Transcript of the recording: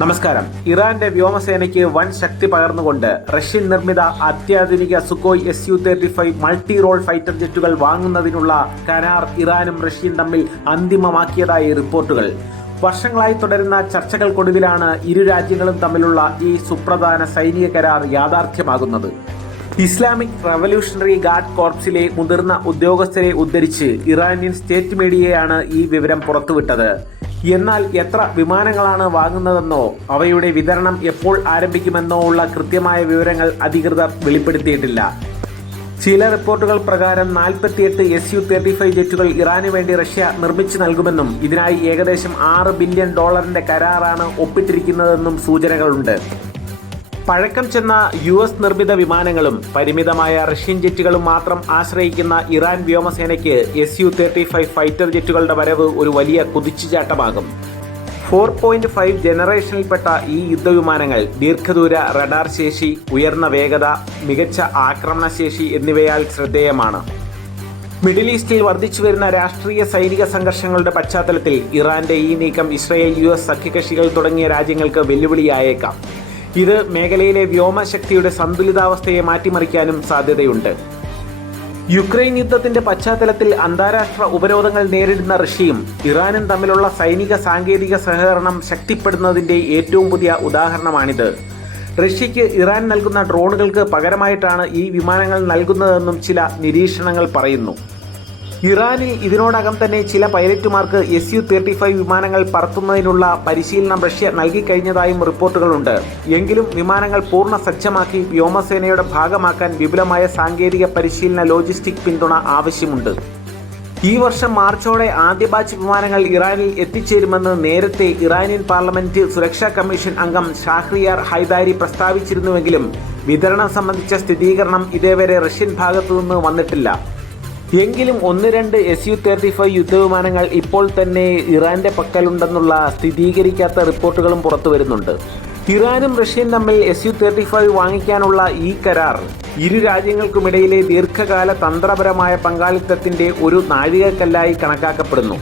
നമസ്കാരം. ഇറാന്റെ വ്യോമസേനയ്ക്ക് വൻ ശക്തി പകർന്നുകൊണ്ട് റഷ്യൻ നിർമ്മിത അത്യാധുനിക Sukhoi S U thirty five multi role fighter ജെറ്റുകൾ വാങ്ങുന്നതിനുള്ള കരാർ ഇറാനും റഷ്യയും തമ്മിൽ അന്തിമമാക്കിയതായി റിപ്പോർട്ടുകൾ. വർഷങ്ങളായി തുടരുന്ന ചർച്ചകൾക്കൊടുവിലാണ് ഇരു രാജ്യങ്ങളും തമ്മിലുള്ള ഈ സുപ്രധാന സൈനിക കരാർ യാഥാർത്ഥ്യമാകുന്നത്. ഇസ്ലാമിക് റവല്യൂഷണറി ഗാർഡ് കോർപ്സിലെ മുതിർന്ന ഉദ്യോഗസ്ഥരെ ഉദ്ധരിച്ച് ഇറാനിയൻ സ്റ്റേറ്റ് മീഡിയയാണ് ഈ വിവരം പുറത്തുവിട്ടത്. എന്നാൽ എത്ര വിമാനങ്ങളാണ് വാങ്ങുന്നതെന്നോ അവയുടെ വിതരണം എപ്പോൾ ആരംഭിക്കുമെന്നോ ഉള്ള കൃത്യമായ വിവരങ്ങൾ അധികൃതർ വെളിപ്പെടുത്തിയിട്ടില്ല. ചില റിപ്പോർട്ടുകൾ പ്രകാരം നാൽപ്പത്തിയെട്ട് എസ് യു തേർട്ടി ഫൈവ് ജെറ്റുകൾ ഇറാനു വേണ്ടി റഷ്യ നിർമ്മിച്ചു നൽകുമെന്നും ഇതിനായി ഏകദേശം ആറ് ബില്യൺ ഡോളറിന്റെ കരാറാണ് ഒപ്പിട്ടിരിക്കുന്നതെന്നും സൂചനകളുണ്ട്. പഴക്കം ചെന്ന യു എസ് നിർമ്മിത വിമാനങ്ങളും പരിമിതമായ റഷ്യൻ ജെറ്റുകളും മാത്രം ആശ്രയിക്കുന്ന Iran വ്യോമസേനയ്ക്ക് S U thirty five fighter ജെറ്റുകളുടെ വരവ് ഒരു വലിയ കുതിച്ചുചാട്ടമാകും. ഫോർ പോയിന്റ് ഫൈവ് ജനറേഷനിൽപ്പെട്ട ഈ യുദ്ധവിമാനങ്ങൾ ദീർഘദൂര റഡാർ ശേഷി ഉയർന്ന വേഗത മികച്ച ആക്രമണശേഷി എന്നിവയാൽ ശ്രദ്ധേയമാണ്. മിഡിൽ ഈസ്റ്റിൽ വർദ്ധിച്ചു വരുന്ന രാഷ്ട്രീയ സൈനിക സംഘർഷങ്ങളുടെ പശ്ചാത്തലത്തിൽ ഇറാന്റെ ഈ നീക്കം ഇസ്രയേൽ യു എസ് സഖ്യകക്ഷികൾ തുടങ്ങിയ രാജ്യങ്ങൾക്ക് വെല്ലുവിളിയായേക്കാം. ഇത് മേഖലയിലെ വ്യോമശക്തിയുടെ സന്തുലിതാവസ്ഥയെ മാറ്റിമറിക്കാനും സാധ്യതയുണ്ട്. യുക്രൈൻ യുദ്ധത്തിന്റെ പശ്ചാത്തലത്തിൽ അന്താരാഷ്ട്ര ഉപരോധങ്ങൾ നേരിടുന്ന റഷ്യയും ഇറാനും തമ്മിലുള്ള സൈനിക സാങ്കേതിക സഹകരണം ശക്തിപ്പെടുന്നതിന്റെ ഏറ്റവും പുതിയ ഉദാഹരണമാണിത്. റഷ്യയ്ക്ക് ഇറാൻ നൽകുന്ന ഡ്രോണുകൾക്ക് പകരമായിട്ടാണ് ഈ വിമാനങ്ങൾ നൽകുന്നതെന്നും ചില നിരീക്ഷണങ്ങൾ പറയുന്നു. ഇറാനിൽ ഇതിനോടകം തന്നെ ചില പൈലറ്റുമാർക്ക് എസ് യു തേർട്ടി ഫൈവ് വിമാനങ്ങൾ പറത്തുന്നതിനുള്ള പരിശീലനം റഷ്യ നൽകിക്കഴിഞ്ഞതായും റിപ്പോർട്ടുകളുണ്ട്. എങ്കിലും വിമാനങ്ങൾ പൂർണ സജ്ജമാക്കി വ്യോമസേനയുടെ ഭാഗമാക്കാൻ വിപുലമായ സാങ്കേതിക പരിശീലന ലോജിസ്റ്റിക് പിന്തുണ ആവശ്യമുണ്ട്. ഈ വർഷം മാർച്ചോടെ ആദ്യ ബാച്ച് വിമാനങ്ങൾ ഇറാനിൽ എത്തിച്ചേരുമെന്ന് നേരത്തെ ഇറാനിയൻ പാർലമെന്റ് സുരക്ഷാ കമ്മീഷൻ അംഗം ഷാഹ്രിയാർ ഹൈദാരി പ്രസ്താവിച്ചിരുന്നുവെങ്കിലും വിതരണം സംബന്ധിച്ച സ്ഥിരീകരണം ഇതേവരെ റഷ്യൻ ഭാഗത്തുനിന്ന് വന്നിട്ടില്ല. എങ്കിലും ഒന്ന് രണ്ട് എസ് യു തേർട്ടി ഫൈവ് യുദ്ധവിമാനങ്ങൾ ഇപ്പോൾ തന്നെ ഇറാന്റെ പക്കലുണ്ടെന്നുള്ള സ്ഥിരീകരിക്കാത്ത റിപ്പോർട്ടുകളും പുറത്തു വരുന്നുണ്ട്. ഇറാനും റഷ്യയും തമ്മിൽ എസ് യു തേർട്ടി ഫൈവ് വാങ്ങിക്കാനുള്ള ഈ കരാർ ഇരു രാജ്യങ്ങൾക്കുമിടയിലെ ദീർഘകാല തന്ത്രപരമായ പങ്കാളിത്തത്തിന്റെ ഒരു നാഴികക്കല്ലായി കണക്കാക്കപ്പെടുന്നു.